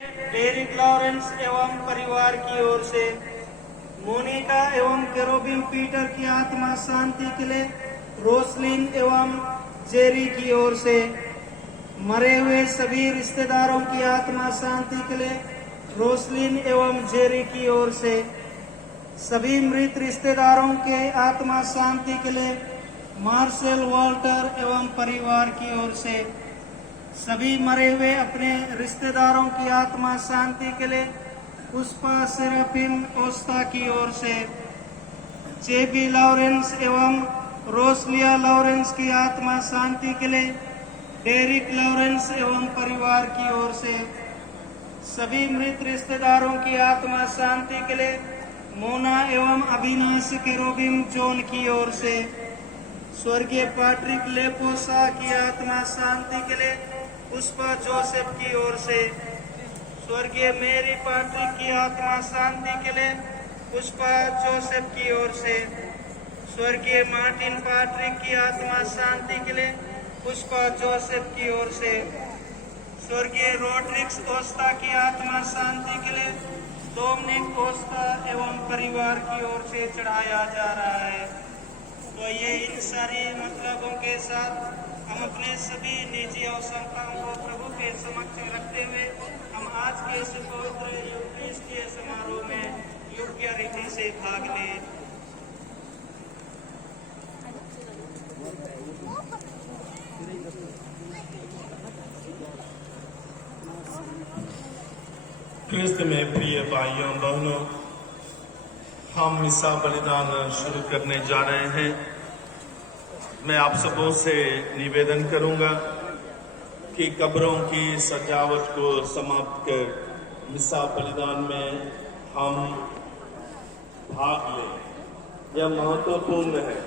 Derek Lawrence एवं परिवार की ओर से, मोनिका एवं केरोबिन पीटर की आत्मा शांति के लिए रोसलिन एवं जेरी की ओर से, मरे हुए सभी रिश्तेदारों की आत्मा शांति के लिए रोसलिन एवं जेरी की ओर से, सभी मृत रिश्तेदारों के आत्मा शांति के लिए मार्शल वॉल्टर एवं परिवार की ओर से, सभी मरे हुए अपने रिश्तेदारों की आत्मा शांति के लिए पुष्पा सेराफिम ओस्ता की ओर से, जेबी लॉरेंस एवं रोसलिया लॉरेंस की आत्मा शांति के लिए डेरिक लॉरेंस एवं परिवार की ओर से, सभी मृत रिश्तेदारों की आत्मा शांति के लिए मोना एवं अविनाश केरोबिम जोन की ओर से, स्वर्गीय पैट्रिक लेपोसा की आत्मा शांति के लिए पुष्पा जोसेफ की ओर से, स्वर्गीय मेरी पैट्रिक की आत्मा शांति के लिए पुष्पा जोसेफ की ओर से, स्वर्गीय मार्टिन पैट्रिक की आत्मा शांति के लिए पुष्पा जोसेफ की ओर से, स्वर्गीय रोड्रिक्स ओस्ता की आत्मा शांति के लिए डोमिनिक ओस्ता एवं परिवार की ओर से चढ़ाया जा रहा है। तो ये इन सारी मतलबों के साथ हम अपने सभी निजी आवश्यकताओं को प्रभु के समक्ष रखते हुए हम आज के इस पवित्र यूकेरिस्तीय समारोह में योग्य रीति से भाग लें। क्रिस्त में प्रिय भाइयों बहनों, हम मिसा बलिदान शुरू करने जा रहे हैं। मैं आप सबों से निवेदन करूंगा कि कब्रों की सजावट को समाप्त कर मिसा बलिदान में हम भाग लें। यह महत्वपूर्ण है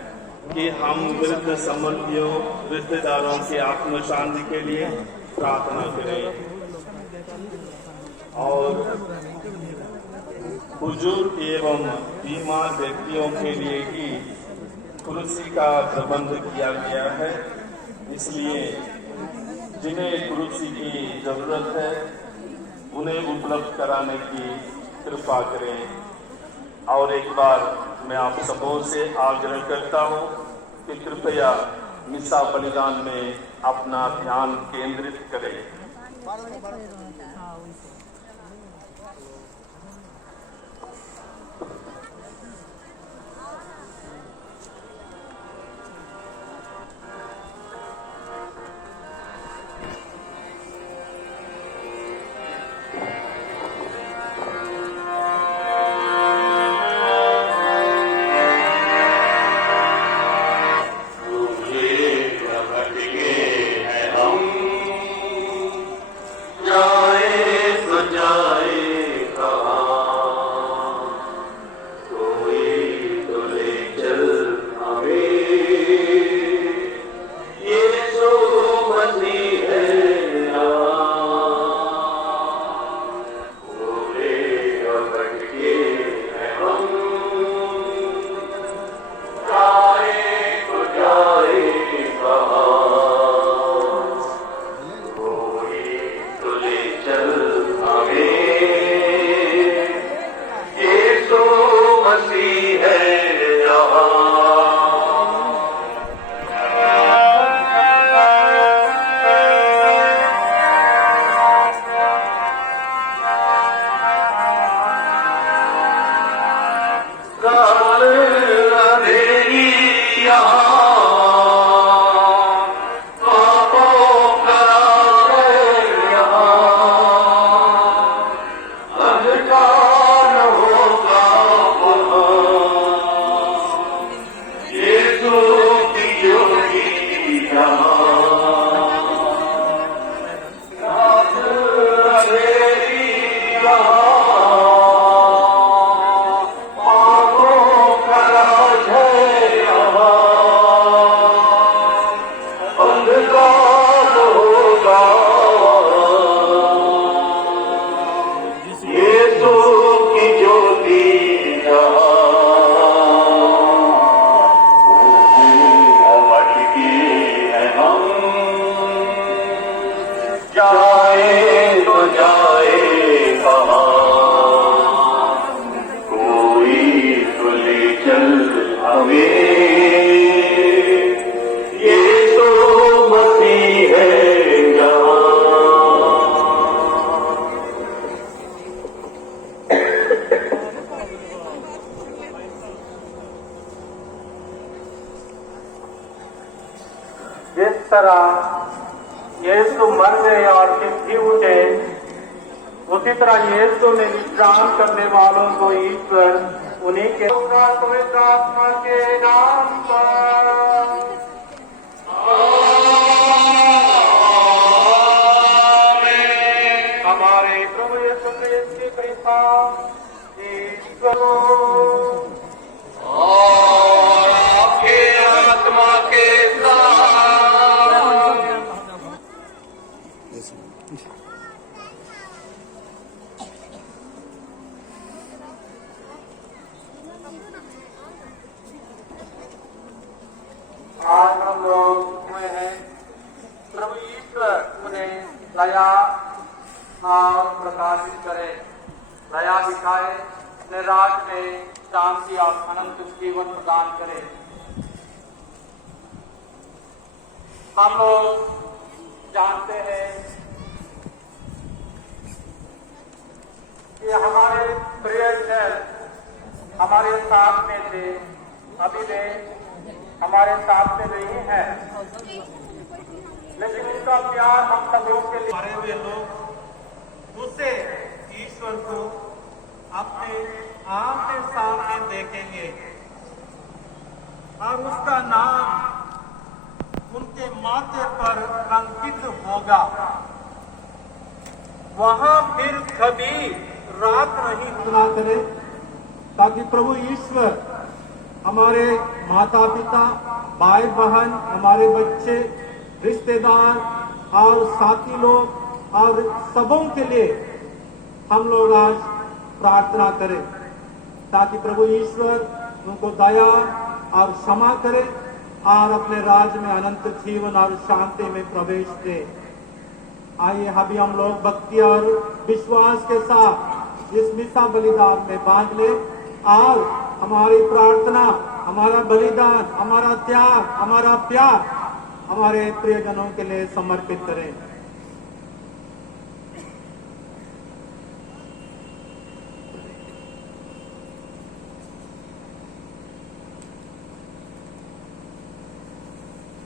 कि हम मृत संबंधियों रिश्तेदारों की आत्म शांति के लिए प्रार्थना करें और बुजुर्ग एवं बीमार व्यक्तियों के लिए ही कुर्सी का प्रबंध किया गया है। इसलिए जिन्हें कुर्सी की जरूरत है उन्हें उपलब्ध कराने की कृपा करें। और एक बार मैं आप सबों से आग्रह करता हूं कि कृपया मिसा बलिदान में अपना ध्यान केंद्रित करें। Yeah. तरह यीशु मर गए और फिर भी उठे, उसी तरह यीशु में विश्राम करने वालों को ईश्वर उन्हीं के पवित्र आत्मा के नाम पर हमारे प्रभु यीशु क्रिस्त की कृपा ईश्वर और आपके आत्मा के साथ आज हम लोग हुए हैं। प्रभु ईश्वर उन्हें दया और प्रकाशित करे, दया दिखाए, अपने राज में शांति और अनंत जीवन प्रदान करे। हम लोग जानते हैं कि हमारे प्रियजन हमारे साथ में थे, अभी वे हमारे साथ में नहीं है, लेकिन उनका प्यार हम सब लोग के लिए मरे हुए लोग उसे ईश्वर को अपने आमने सामने देखेंगे और उसका नाम उनके माथे पर अंकित होगा। वहां फिर कभी रात नहीं गुना करे, ताकि प्रभु ईश्वर हमारे माता पिता, भाई बहन, हमारे बच्चे, रिश्तेदार और साथी लोग और सबों के लिए हम लोग आज प्रार्थना करें, ताकि प्रभु ईश्वर उनको दया और क्षमा करे और अपने राज्य में अनंत जीवन और शांति में प्रवेश दे। आइए अभी हम लोग भक्ति और विश्वास के साथ इस मिसा बलिदान में भाग ले और हमारी प्रार्थना, हमारा बलिदान, हमारा त्याग, हमारा प्यार हमारे प्रियजनों के लिए समर्पित करें।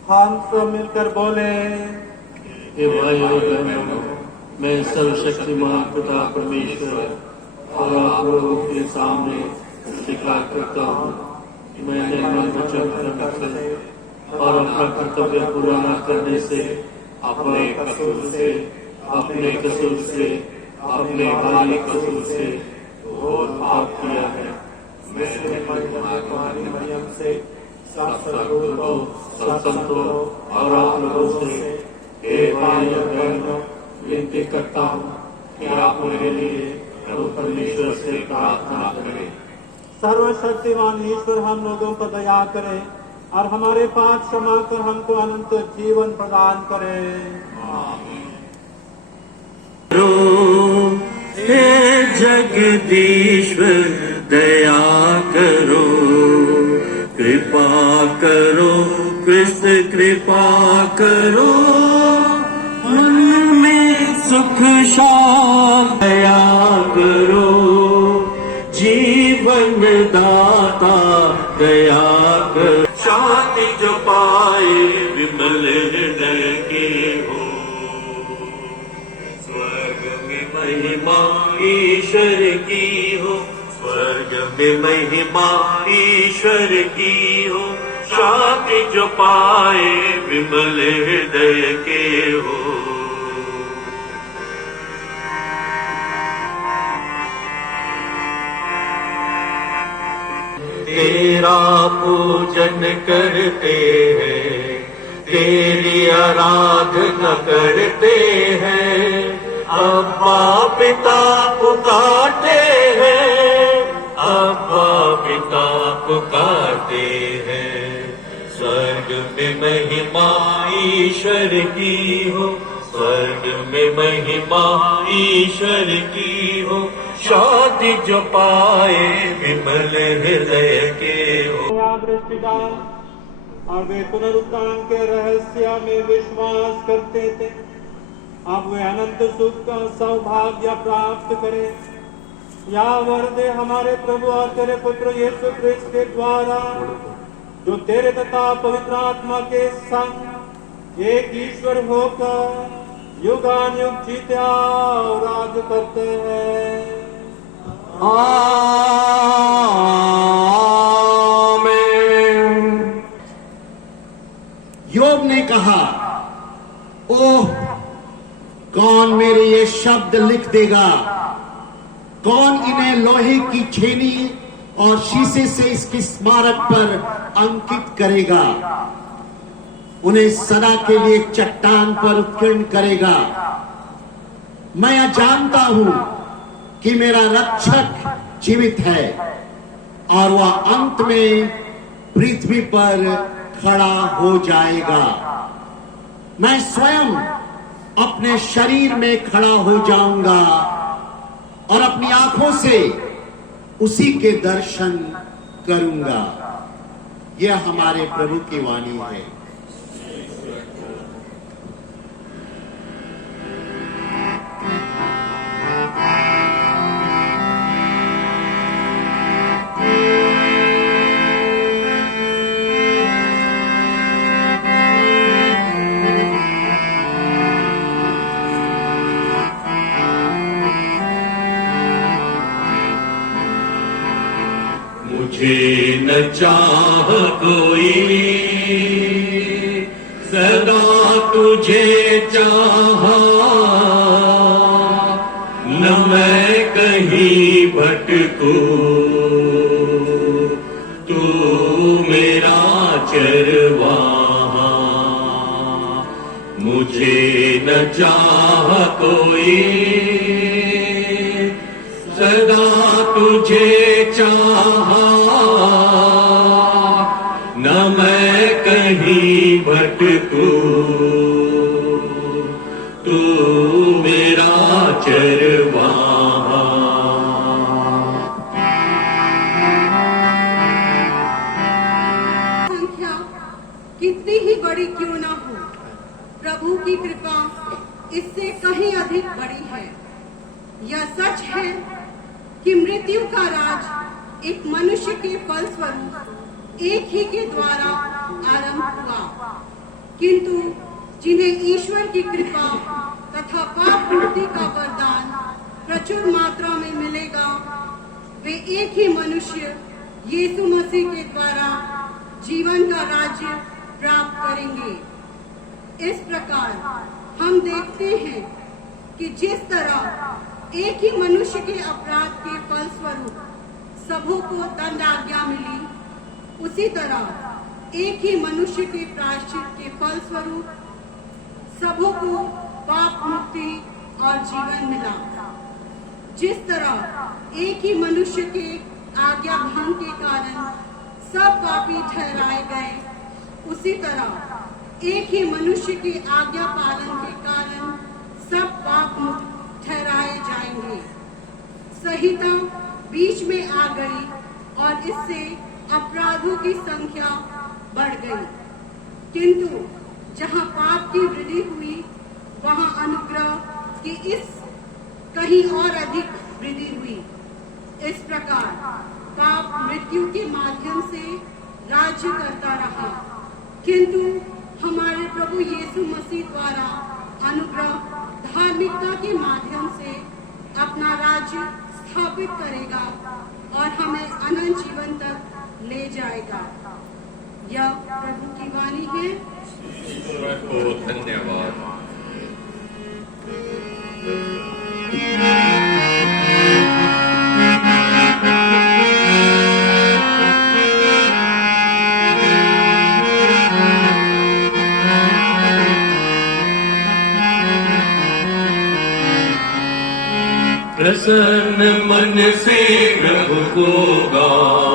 हम सब मिलकर बोले, हे भाइयों और बहनों, मैं सर्वशक्तिमान पिता परमेश्वर और आप लोगों के सामने स्वीकार करता हूँ कि मैंने मन वचन कर्म से और अपना कर्तव्य पूरा न करने से, अपने कसूर से, अपने भाई कसूर से घोर पाप किया है। मैंने कुमारी मरियम से सब सद्गुरुओं, सब संतों और आप लोगों से, हे भाई और बहनों, विनती करता हूँ कि आप मेरे लिए प्रभु परमेश्वर से प्रार्थना करें। सर्वशक्तिमान ईश्वर हम लोगों पर दया करे और हमारे पाप क्षमा कर हमको अनंत जीवन प्रदान करे। हे जगदीश्वर दया करो, कृपा करो, कृष्ण कृपा करो, मन में सुख शांति दया करो, जीवन दाता दया करो, शांति जो पाए विमल हृदय के हो, स्वर्ग में महिमा ईश्वर की हो, स्वर्ग में महिमा ईश्वर की हो, शांति जो पाए विमल हृदय के हो। तेरा पूजन करते हैं, तेरी आराधना करते हैं, अब्बा पिता पुकारते हैं, अब्बा पिता पुकारते हैं। स्वर्ग में महिमा ईश्वर की हो, स्वर्ग में महिमा ईश्वर की हो, शांति जो पाए विमल हृदय के हो। दृष्टिदान और वे पुनरुत्थान के रहस्य में विश्वास करते थे, अब वे अनंत सुख का सौभाग्य प्राप्त करें। या वरदे हमारे प्रभु और तेरे पुत्र यीशु क्रिस्त के द्वारा, जो तेरे तथा पवित्र आत्मा के संग एक ईश्वर होकर युगानुयुग जीते और राज करते हैं। आमीन। योग ने कहा, ओह, कौन मेरे ये शब्द लिख देगा? कौन इन्हें लोहे की छेनी और शीशे से इसके स्मारक पर अंकित करेगा? उन्हें सदा के लिए चट्टान पर उत्कीर्ण करेगा। मैं यह जानता हूं कि मेरा रक्षक जीवित है और वह अंत में पृथ्वी पर खड़ा हो जाएगा। मैं स्वयं अपने शरीर में खड़ा हो जाऊंगा और अपनी आंखों से उसी के दर्शन करूंगा। यह हमारे प्रभु की वाणी है। मुझे न चाह कोई, सदा तुझे चाहा, न मैं कहीं भटकूं, तू मेरा चरवाहा। मुझे न चाह कोई, सदा तुझे चाहा, न मैं कहीं भटकूं, तू मेरा चरवाहा। संख्या कितनी ही बड़ी क्यों ना हो, प्रभु की कृपा इससे कहीं अधिक बड़ी है। यह सच है कि मृत्यु का राज एक मनुष्य के फलस्वरूप एक ही के द्वारा आरंभ हुआ, किंतु जिन्हें ईश्वर की कृपा तथा पाप मुक्ति का वरदान प्रचुर मात्रा में मिलेगा, वे एक ही मनुष्य यीशु मसीह के द्वारा जीवन का राज्य प्राप्त करेंगे। इस प्रकार हम देखते हैं कि जिस तरह एक ही मनुष्य के अपराध के फलस्वरूप सबों को दंडाज्ञा मिली, उसी तरह एक ही मनुष्य के प्रायश्चित के फलस्वरूप सबों को पाप मुक्ति और जीवन मिला। जिस तरह एक ही मनुष्य के आज्ञा भंग के कारण सब पापी ठहराए गए, उसी तरह एक ही मनुष्य के आज्ञा पालन के कारण सब पाप मुक्त ठहराए जाएंगे। संहिता बीच में आ गई और इससे अपराधों की संख्या बढ़ गई, किंतु जहां पाप की वृद्धि हुई, वहां अनुग्रह की इस कहीं और अधिक वृद्धि हुई। इस प्रकार पाप मृत्यु के माध्यम से राज्य करता रहा, किंतु हमारे प्रभु यीशु मसीह द्वारा अनुग्रह धार्मिकता के माध्यम से अपना राज्य स्थापित करेगा और हमें अनंत जीवन तक ले जाएगा। यह प्रभु की वाणी है। ईश्वर को धन्यवाद। प्रसन्न मन से प्रभु को गाओ,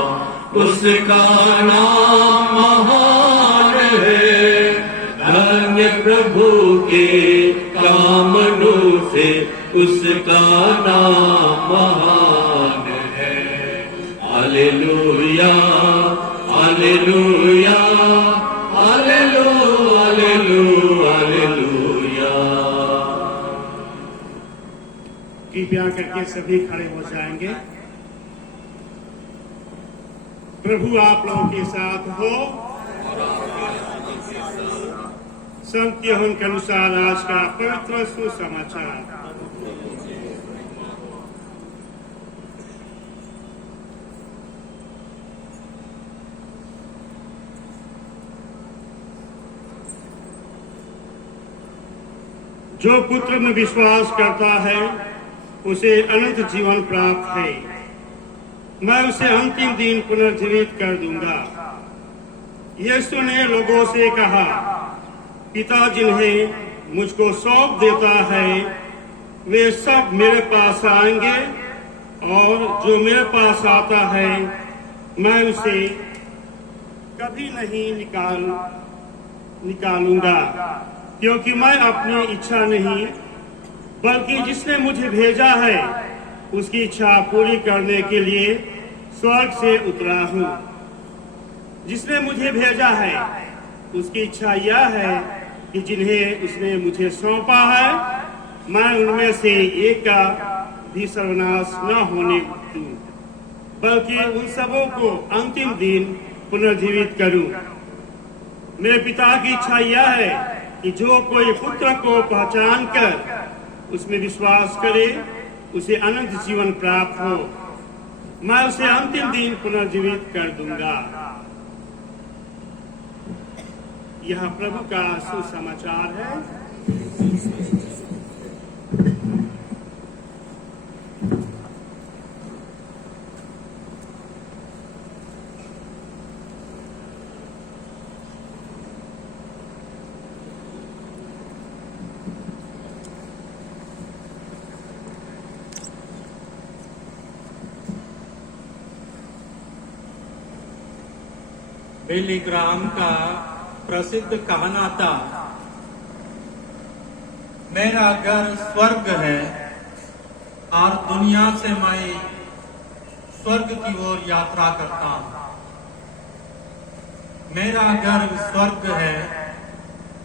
उसका नाम महान है। धन्य प्रभु के कामों से उसका नाम महान है। Hallelujah, hallelujah, hallelujah, hallelujah, hallelujah. कृपया करके सभी खड़े हो जाएंगे। प्रभु आप लोगों के साथ हो। संत यूहन्ना के अनुसार आज का पवित्र सुसमाचार। जो पुत्र में विश्वास करता है उसे अनंत जीवन प्राप्त है। मैं उसे अंतिम दिन पुनर्जीवित कर दूंगा। यीशु ने लोगों से कहा, पिता जिन्हें मुझको सौंप देता है वे सब मेरे पास आएंगे और जो मेरे पास आता है मैं उसे कभी नहीं निकालूंगा, क्योंकि मैं अपनी इच्छा नहीं बल्कि जिसने मुझे भेजा है उसकी इच्छा पूरी करने के लिए स्वर्ग से उतरा हूँ। जिसने मुझे भेजा है उसकी इच्छा यह है कि जिन्हें उसने मुझे सौंपा है मैं उनमें से एक का भी सर्वनाश न होने दूं, बल्कि उन सबों को अंतिम दिन पुनर्जीवित करूं। मेरे पिता की इच्छा यह है कि जो कोई पुत्र को पहचान कर उसमें विश्वास करे उसे अनंत जीवन प्राप्त हो। मैं उसे अंतिम दिन पुनर्जीवित कर दूंगा। यह प्रभु का सुसमाचार है। बिली ग्राम का प्रसिद्ध कहना था, मेरा घर स्वर्ग है और दुनिया से मैं स्वर्ग की ओर यात्रा करता हूँ। मेरा घर स्वर्ग है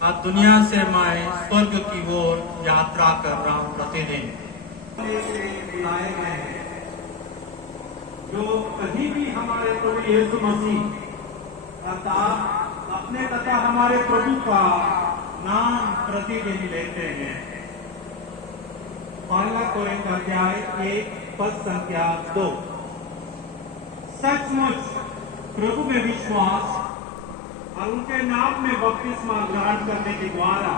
और दुनिया से मैं स्वर्ग की ओर यात्रा कर रहा हूँ प्रतिदिन। बुलाए गए हैं जो कहीं भी हमारे प्रभु यीशु मसीह अर्थात अपने तथा हमारे प्रभु का नाम प्रतिदिन लेते हैं। पहला कोरिन्थ अध्याय 1 पद संख्या 2। सचमुच प्रभु में विश्वास और उनके नाम में बपतिस्मा ग्रहण करने के द्वारा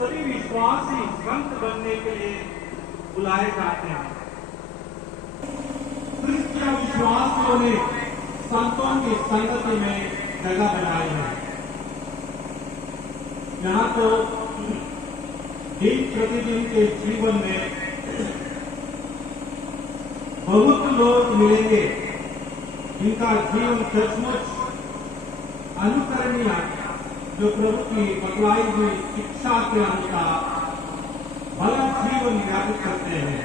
सभी विश्वासी संत बनने के लिए बुलाए जाते हैं। क्रिस्तीय विश्वासियों ने संतों की संगति में जगह बनाई है। यहाँ तो दिन प्रतिदिन के जीवन में बहुत लोग मिलेंगे जिनका जीवन सचमुच अनुकरणीय, जो प्रभु की बतलाई हुई शिक्षा के अनुसार भला जीवन व्यापित करते हैं।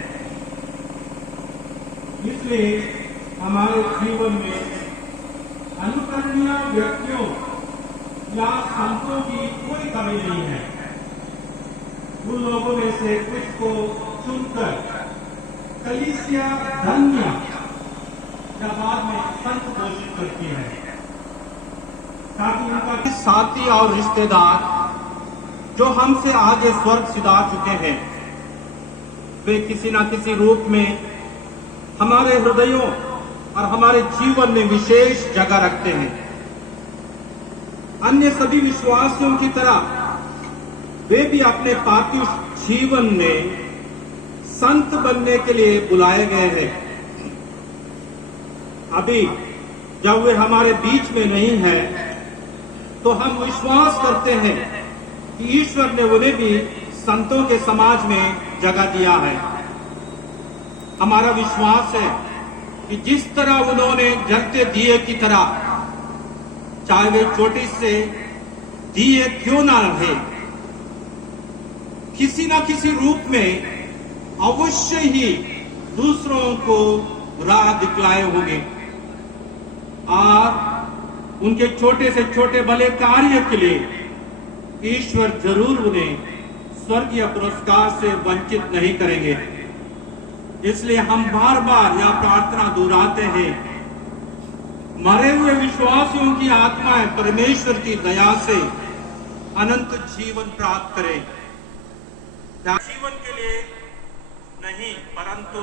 इसलिए हमारे जीवन में अनुकरणीय व्यक्तियों या संतों की कोई कमी नहीं है। उन लोगों में से कुछ को चुनकर कलीसिया धन्य या बाद में संत घोषित करती है, ताकि उनका साथी और रिश्तेदार जो हमसे आगे स्वर्ग सिधार चुके हैं वे किसी न किसी रूप में हमारे हृदयों और हमारे जीवन में विशेष जगह रखते हैं। अन्य सभी विश्वासियों की तरह वे भी अपने पार्थिव जीवन में संत बनने के लिए बुलाए गए हैं। अभी जब वे हमारे बीच में नहीं है तो हम विश्वास करते हैं कि ईश्वर ने उन्हें भी संतों के समाज में जगह दिया है। हमारा विश्वास है कि जिस तरह उन्होंने जलते दिए की तरह, चाहे वे छोटे से दिए क्यों ना रहे, किसी न किसी रूप में अवश्य ही दूसरों को राह दिखलाए होंगे और उनके छोटे से छोटे भले कार्य के लिए ईश्वर जरूर उन्हें स्वर्गीय पुरस्कार से वंचित नहीं करेंगे। इसलिए हम बार बार यह प्रार्थना दोहराते हैं, मरे हुए विश्वासियों की आत्माएं परमेश्वर की दया से अनंत जीवन प्राप्त करें। जीवन के लिए नहीं परंतु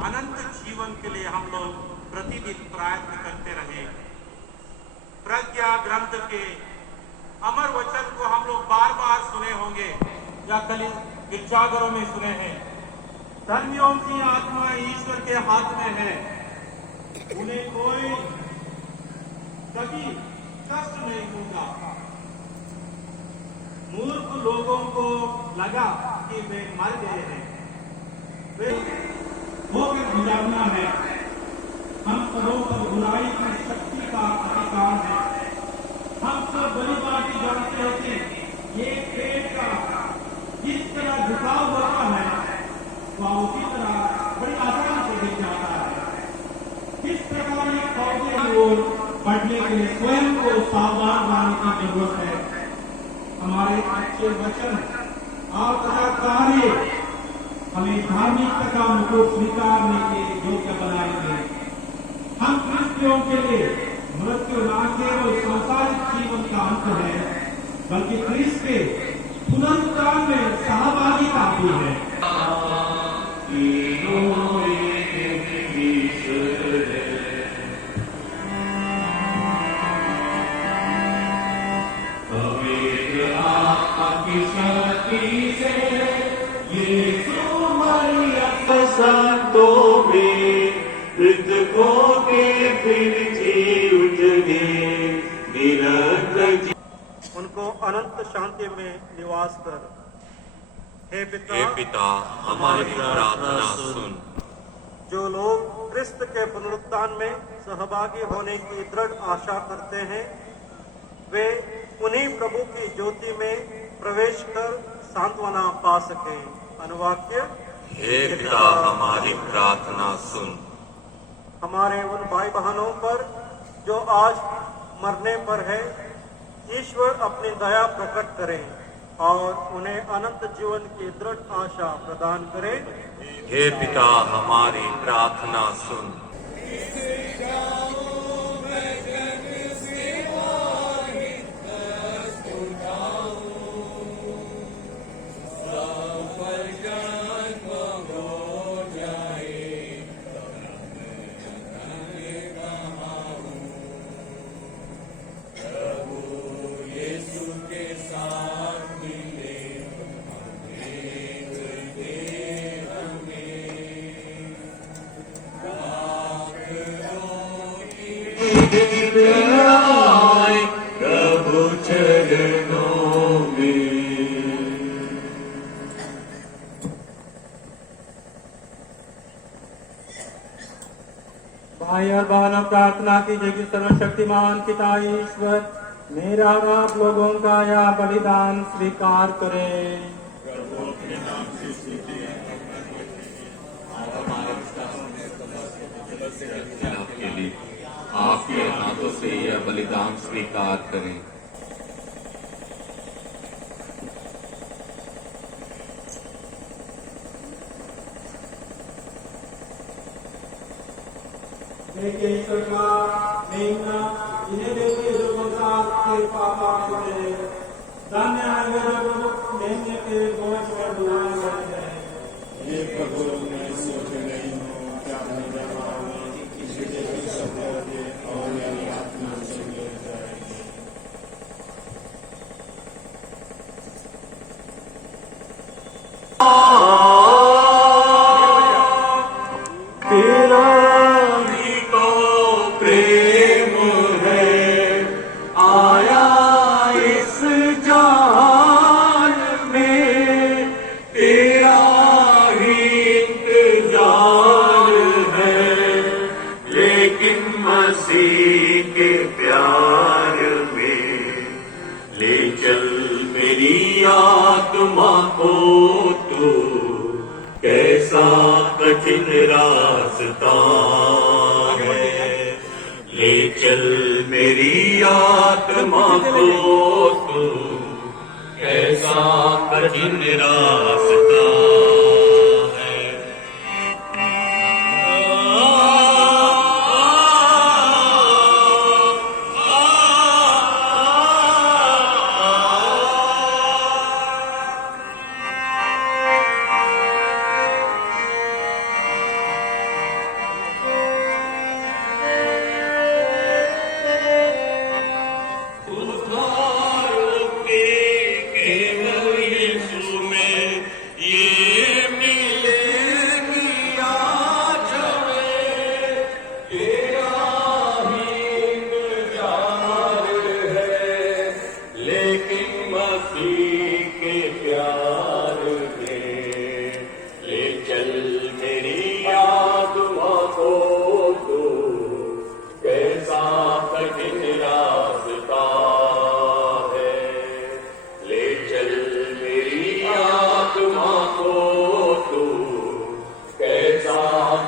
अनंत जीवन के लिए हम लोग प्रतिदिन प्रयत्न करते रहे। प्रज्ञा ग्रंथ के अमर वचन को हम लोग बार बार सुने होंगे या कल गिरजाघरों में सुने हैं। धर्मियों की आत्मा ईश्वर के हाथ में है, उन्हें कोई कभी कष्ट नहीं होगा। मूर्ख लोगों को लगा कि वे मर गए हैं, वे होकर गुजारना है। हम सबों पर बुराई की शक्ति का अधिकार है। हम सब बड़ी बात जानते हैं कि ये पेड़ का जिस तरह झुकाव होता है वह उसी तरह बड़ी आसानी से गिर जाता है। इस प्रकार ये पौधे की ओर बढ़ने के लिए स्वयं को सावधान रहने की जरूरत है। हमारे अच्छे वचन और तथा कार्य हमें धार्मिकता का मुकुट स्वीकारने के योग्य बनाएंगे। हम क्रिस्तियों के लिए मृत्यु न केवल सांसारिक जीवन का अंत है बल्कि क्रिस्त के पुनरुत्थान में सहभागिता भी है। संतों में मृतकों के फिर जी उठने निरंतर उनको अनंत शांति में निवास कर। हे पिता हमारी प्रार्थना सुन। जो लोग क्रिस्त के पुनरुत्थान में सहभागी होने की दृढ़ आशा करते हैं वे उन्हीं प्रभु की ज्योति में प्रवेश कर सांत्वना पा सके। अनुवाक्य हे पिता हमारी प्रार्थना सुन। हमारे उन भाई बहनों पर जो आज मरने पर है ईश्वर अपनी दया प्रकट करे और उन्हें अनंत जीवन की दृढ़ आशा प्रदान करे। हे पिता हमारी प्रार्थना सुन। प्रभु चरणों में। भाई और बहनों प्रार्थना कीजिए कि सर्वशक्तिमान पिता ईश्वर मेरा और आप लोगों का यह बलिदान स्वीकार करे। के लिए आपके हाथों से यह बलिदान स्वीकार करें। देखिए ईश्वर का महिमा इन्हें देखिए जो संसार के पापा से धन्य है वे जो मेमने के गोश में बुलाए गए हैं। ये प्रभु मैं सोच नहीं हूँ क्या नहीं जाऊँगा किसी के शब्द के और मेरी आत्मा से मिल जाएगी। तेरा भी तो प्रेम है आया इस जान में, तेरा ही इंतजार है लेकिन मसीह के प्यार में ले चल मेरी आत्मा को तू, कैसा कठिन रास्ता है, ले चल मेरी आत्मा को तू, कैसा कठिन रास्ता है।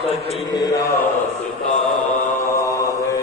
कठिन रास्ता है।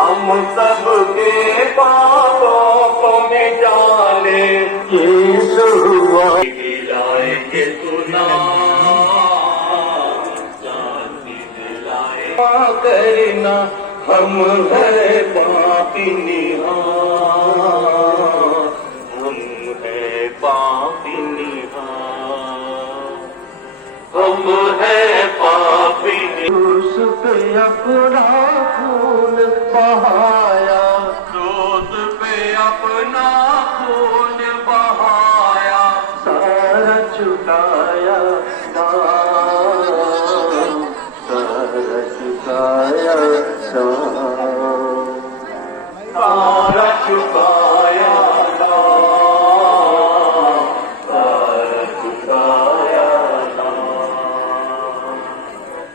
हम सबके पापों को मिटाने यीशु हुआ दिलाए के सुना शांति दिलाए करना हम है पापी निहार हम है पापी निहार हम है पापी उस पे अपना खून बहाया क्रोध पे अपना खून बहाया सारा चुकाया सारा चुकाया सारा चुकाया सारा चुकाया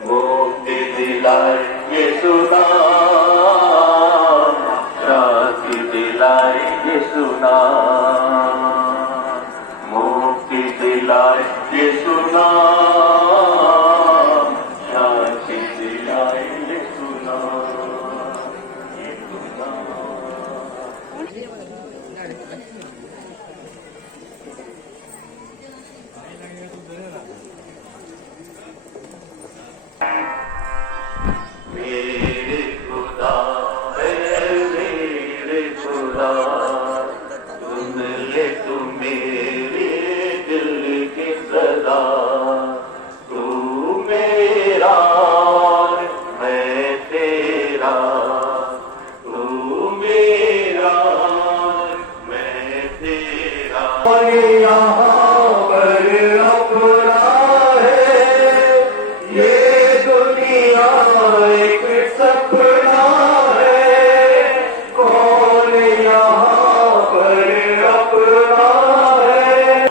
मुक्ति दिलाए यीशु नाम शांति दिलाए यीशु नाम मुक्ति दिलाए यीशु नाम शांति दिलाए यीशु नाम यीशु नाम यहाँ पर अपना है, ये दुनिया एक सपना है, कौन यहाँ पर अपना है।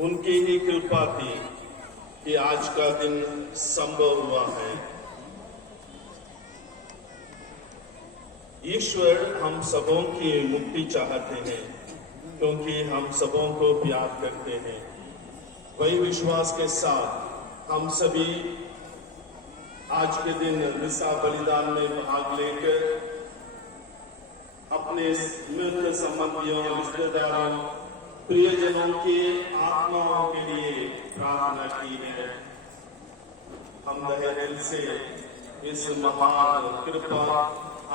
उनकी ही कृपा थी कि आज का दिन संभव हुआ है। ईश्वर हम सबों की मुक्ति चाहते हैं क्योंकि हम सबों को प्यार करते हैं। वही विश्वास के साथ हम सभी आज के दिन मिसा बलिदान में भाग लेकर अपने मृत संबंधियों, रिश्तेदारों, प्रियजनों की आत्माओं के लिए प्रार्थना की है। हम तहे दिल से इस महान कृपा,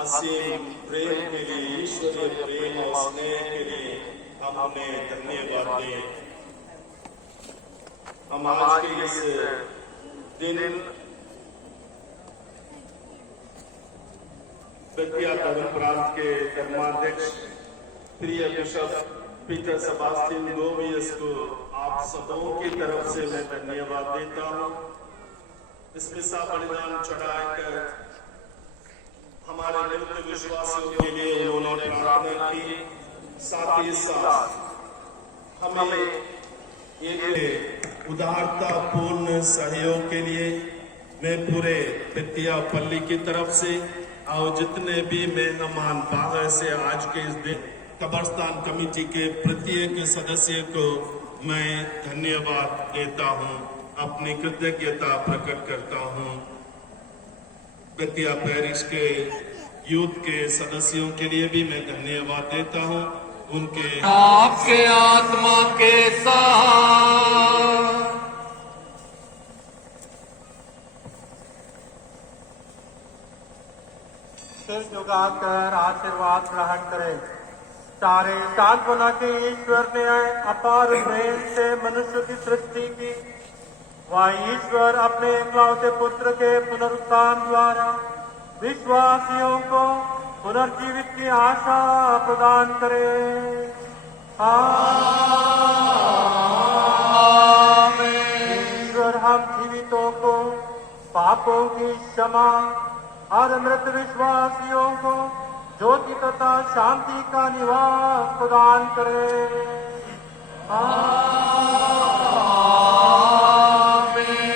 असीम प्रेम के लिए, ईश्वरीय प्रेम और स्नेह के लिए हम उन्हें धन्यवाद दें। हम आज के इस दिन दतिया धर्म प्रांत के धर्माध्यक्ष प्रिय बिशप पीटर सेबास्टियन गोवियस को आप सबों की तरफ से मैं धन्यवाद देता हूँ। इस मिसा बलिदान चढ़ाकर हमारे नित्य विश्वासियों के लिए उन्होंने प्रार्थना की। साथ ही साथ हमें एक उदारता पूर्ण सहयोग के लिए मैं पूरे पितिया पल्ली की तरफ से और जितने भी मेहमान बाहर से आज के इस दिन कब्रस्तान कमेटी के प्रत्येक सदस्य को मैं धन्यवाद देता हूं, अपनी कृतज्ञता प्रकट करता हूं। बेतिया पैरिश के यूथ के सदस्यों के लिए भी मैं धन्यवाद देता हूं। उनके आपके आत्मा के साथ सिर झुकाकर आशीर्वाद ग्रहण करें। सारे सांत्वना के ईश्वर ने अपार प्रेम से मनुष्य की सृष्टि की। वह ईश्वर अपने एकलौते पुत्र के पुनरुत्थान द्वारा विश्वासियों को पुनर्जीवित की आशा प्रदान करे। ईश्वर हम जीवितों को पापों की क्षमा और मृत विश्वासियों को ज्योति तथा शांति का निवास प्रदान करे।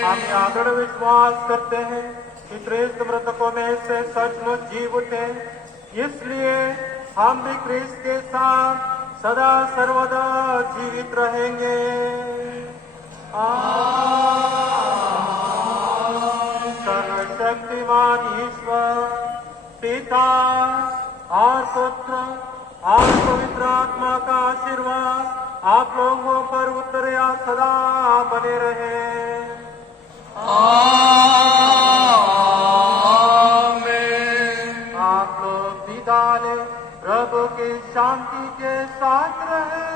हम यह दृढ़ विश्वास करते हैं कि क्रिस्त मृतकों में से सचमुच जी उठे, इसलिए हम भी क्रिस्त के साथ सदा सर्वदा जीवित रहेंगे। सर्वशक्तिमान ईश्वर पिता और पुत्र और पवित्र आत्मा का आशीर्वाद आप लोगों पर उतरे और सदा बने रहे। आप लोग विदा लें, प्रभु की शांति के साथ रहे।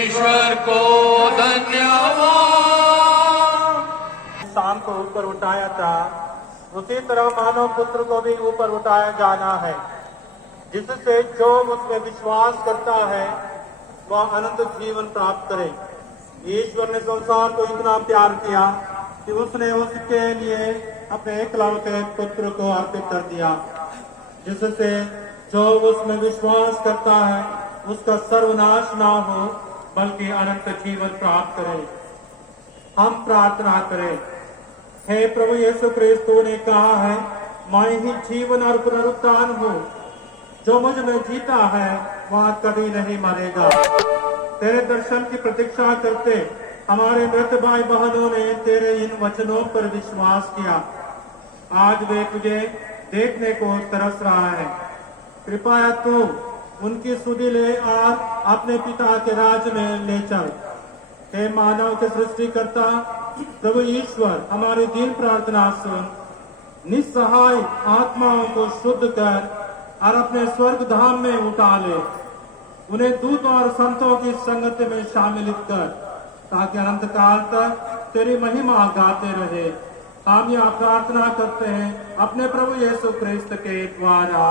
ईश्वर को धन्यवाद। शाम को ऊपर उठाया था, उसी तरह मानव पुत्र को भी ऊपर उठाया जाना है, जिससे जो उसमें विश्वास करता है वह अनंत जीवन प्राप्त करे। ईश्वर ने संसार को इतना प्यार किया कि उसने उसके लिए अपने एकलौते पुत्र को अर्पित कर दिया, जिससे जो उसमें विश्वास करता है उसका सर्वनाश ना हो बल्कि अनंत जीवन प्राप्त करे। हम प्रार्थना करें। हे प्रभु यीशु क्रिस्त, ने कहा है, मैं ही जीवन और पुनरुत्थान हूँ, जो मुझ में जीता है वह कभी नहीं मरेगा। तेरे दर्शन की प्रतीक्षा करते हमारे मृत भाई बहनों ने तेरे इन वचनों पर विश्वास किया। आज वे तुझे देखने को तरस रहा है। कृपया तू उनकी सुधि ले और अपने पिता के राज में ले चल। हे मानव के सृष्टिकर्ता प्रभु ईश्वर, हमारी दीन प्रार्थना सुन। निस्सहाय आत्माओं को शुद्ध कर और अपने स्वर्ग धाम में उठा ले। उन्हें दूत और संतों की संगति में शामिल कर, ताकि अनंत काल तक तेरी महिमा गाते रहे। हम यह प्रार्थना करते हैं अपने प्रभु यीशु क्रिस्त के द्वारा।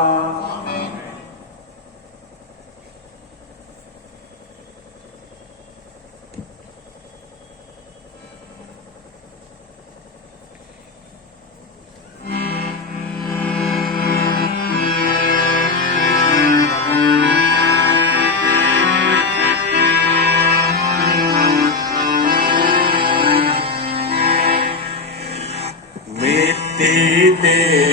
मिट्टी दे